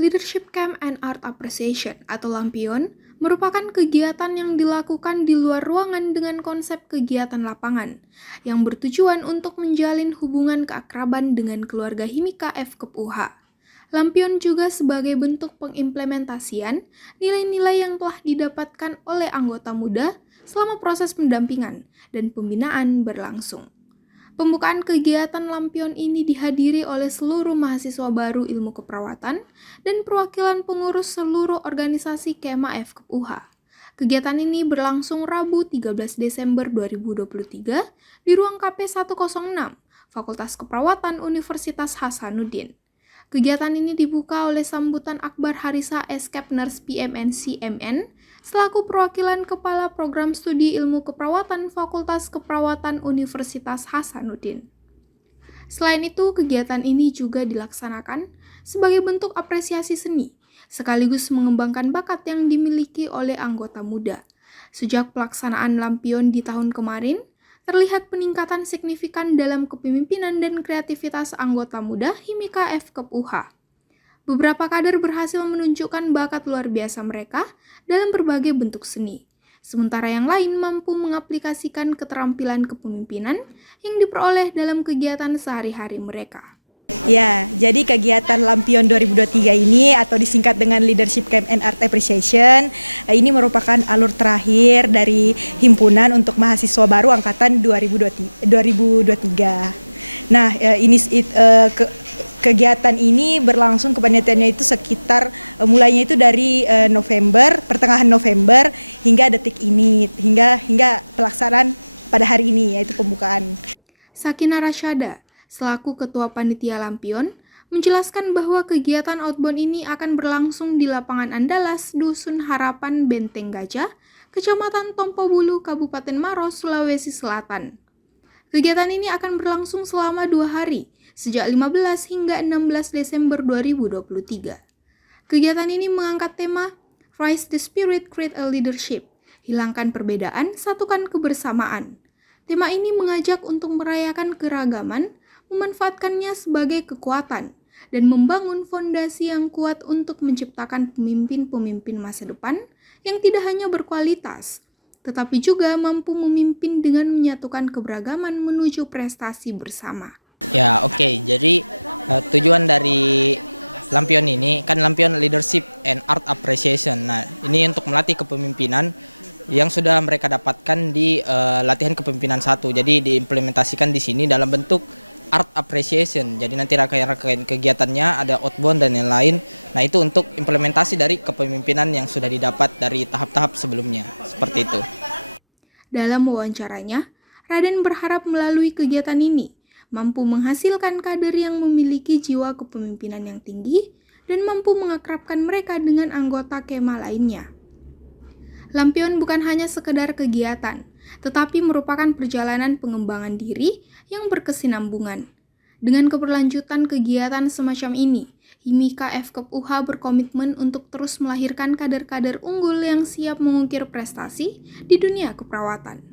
Leadership Camp and Art Appreciation atau Lampion merupakan kegiatan yang dilakukan di luar ruangan dengan konsep kegiatan lapangan yang bertujuan untuk menjalin hubungan keakraban dengan keluarga Himika FKUH. Lampion juga sebagai bentuk pengimplementasian nilai-nilai yang telah didapatkan oleh anggota muda selama proses pendampingan dan pembinaan berlangsung. Pembukaan kegiatan Lampion ini dihadiri oleh seluruh mahasiswa baru ilmu keperawatan dan perwakilan pengurus seluruh organisasi Kema FKUH. Kegiatan ini berlangsung Rabu 13 Desember 2023 di ruang KP 106, Fakultas Keperawatan Universitas Hasanuddin. Kegiatan ini dibuka oleh sambutan Akbar Harisa Eskap Nurse PMN CMN selaku perwakilan Kepala Program Studi Ilmu Keperawatan Fakultas Keperawatan Universitas Hasanuddin. Selain itu, kegiatan ini juga dilaksanakan sebagai bentuk apresiasi seni, sekaligus mengembangkan bakat yang dimiliki oleh anggota muda. Sejak pelaksanaan Lampion di tahun kemarin, terlihat peningkatan signifikan dalam kepemimpinan dan kreativitas anggota muda Himika FKUH. Beberapa kader berhasil menunjukkan bakat luar biasa mereka dalam berbagai bentuk seni, sementara yang lain mampu mengaplikasikan keterampilan kepemimpinan yang diperoleh dalam kegiatan sehari-hari mereka. Sakina Rasyada, selaku Ketua Panitia Lampion, menjelaskan bahwa kegiatan outbound ini akan berlangsung di lapangan Andalas, Dusun Harapan, Benteng Gajah, Kecamatan Tompobulu, Kabupaten Maros, Sulawesi Selatan. Kegiatan ini akan berlangsung selama 2 hari, sejak 15 hingga 16 Desember 2023. Kegiatan ini mengangkat tema Rise the Spirit, Create a Leadership, hilangkan perbedaan, satukan kebersamaan. Tema ini mengajak untuk merayakan keragaman, memanfaatkannya sebagai kekuatan, dan membangun fondasi yang kuat untuk menciptakan pemimpin-pemimpin masa depan yang tidak hanya berkualitas, tetapi juga mampu memimpin dengan menyatukan keberagaman menuju prestasi bersama. Dalam wawancaranya, Raden berharap melalui kegiatan ini mampu menghasilkan kader yang memiliki jiwa kepemimpinan yang tinggi dan mampu mengakrabkan mereka dengan anggota Kema lainnya. Lampion bukan hanya sekedar kegiatan, tetapi merupakan perjalanan pengembangan diri yang berkesinambungan. Dengan keberlanjutan kegiatan semacam ini, Himika FKUH berkomitmen untuk terus melahirkan kader-kader unggul yang siap mengukir prestasi di dunia keperawatan.